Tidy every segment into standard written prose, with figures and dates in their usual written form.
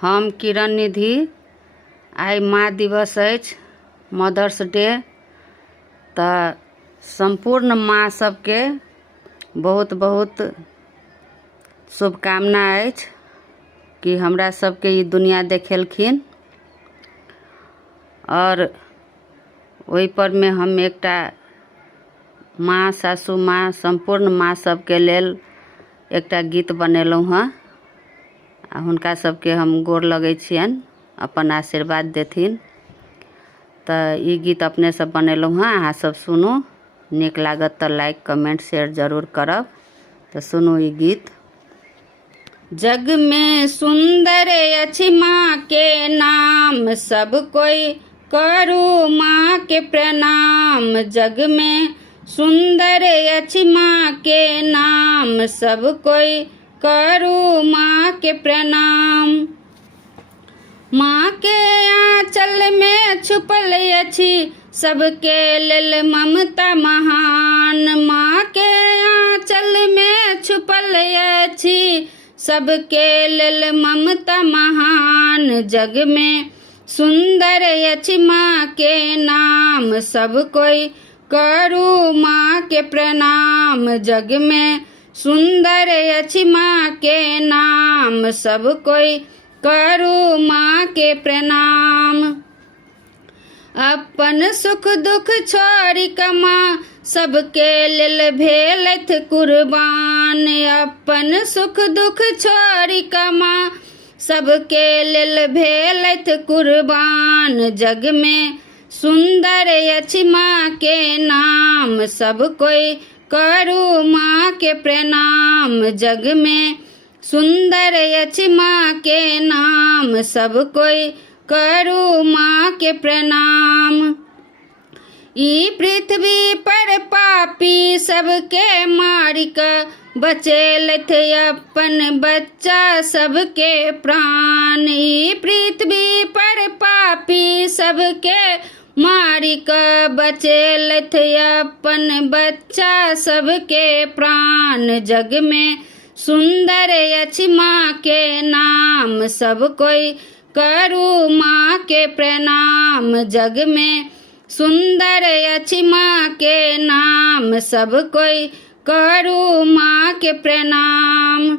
हम किरण निधि। आइ माँ दिवस अछि, मदर्स डे। तऽ संपूर्ण माँ सबके बहुत बहुत शुभकामना अछि कि हमरा सबके ई दुनिया देखेलखिन। और ओहि पर में हम एकटा माँ, सासू माँ, संपूर्ण माँ सबके लेल एकटा गीत बनेलहुँ हँ। आ हुनका सबके हम गोर लगै छियनि, अपन आशीर्वाद देथिन। तऽ ई गीत अपने सब बनेलहुँ हँ, अहाँ सब सुनू। नीक लागत तऽ लाइक कमेंट शेयर जरूर करब। तऽ सुनू ई गीत। जग में सुंदर अछि माँ के नाम, सब कोई करू माँ के प्रणाम। जग में सुंदर अछि माँ के नाम, सब कोई करू माँ के प्रणाम। माँ के आंचल में छुपल अछि सबके लेल ममता महान। माँ के आंचल में छुपल अछि सबके लेल ममता महान। जग में सुंदर अछि माँ के नाम, सब कोई करू माँ के प्रणाम। जग में सुंदर अछि माँ के नाम, सब कोई करू माँ के प्रणाम। अपन सुख दुख छोड़ि कऽ माँ सबके लेल भेलथ कुर्बान। अपन सुख दुख छोड़ि कऽ माँ सबके लेल भेलथ कुर्बान। जग में सुंदर अछि माँ के नाम, सब कोई करू माँ के प्रणाम। जग में सुंदर अछि माँ के नाम, सब कोई करू माँ के प्रणाम। ई पृथ्वी पर पापी सबके मारि कऽ बचेलथ अपन बच्चा सबके प्राण। ई पृथ्वी पर पापी सबके मारि कऽ बचेलथ अपन बच्चा सबके प्राण। जग में सुंदर अछि माँ के नाम, सब कोई करू माँ के प्रणाम। जग में सुंदर अछि माँ के नाम, सब कोई करू माँ के प्रणाम।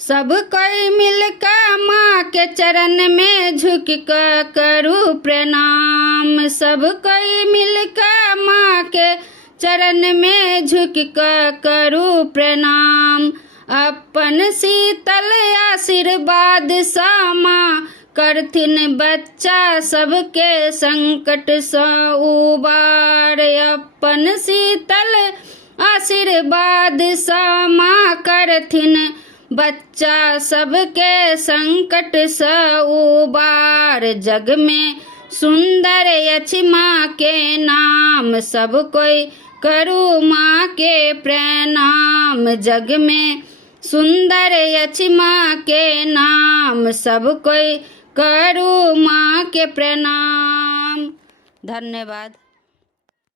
सब कोई मिलकर माँ के चरण में झुक कर करू प्रणाम। सब कोई मिलकर माँ के चरण में झुक कर करू प्रणाम। अपन शीतल आशीर्वाद सँ माँ करथिन बच्चा सबके संकट सँ उबार। अपन शीतल आशीर्वाद सँ माँ करथिन बच्चा सबके संकट सँ उबार। जग में सुंदर अछि माँ के नाम, सब कोई करू माँ के प्रणाम। जग में सुंदर अछि माँ के नाम, सब कोई करू माँ के प्रणाम। धन्यवाद।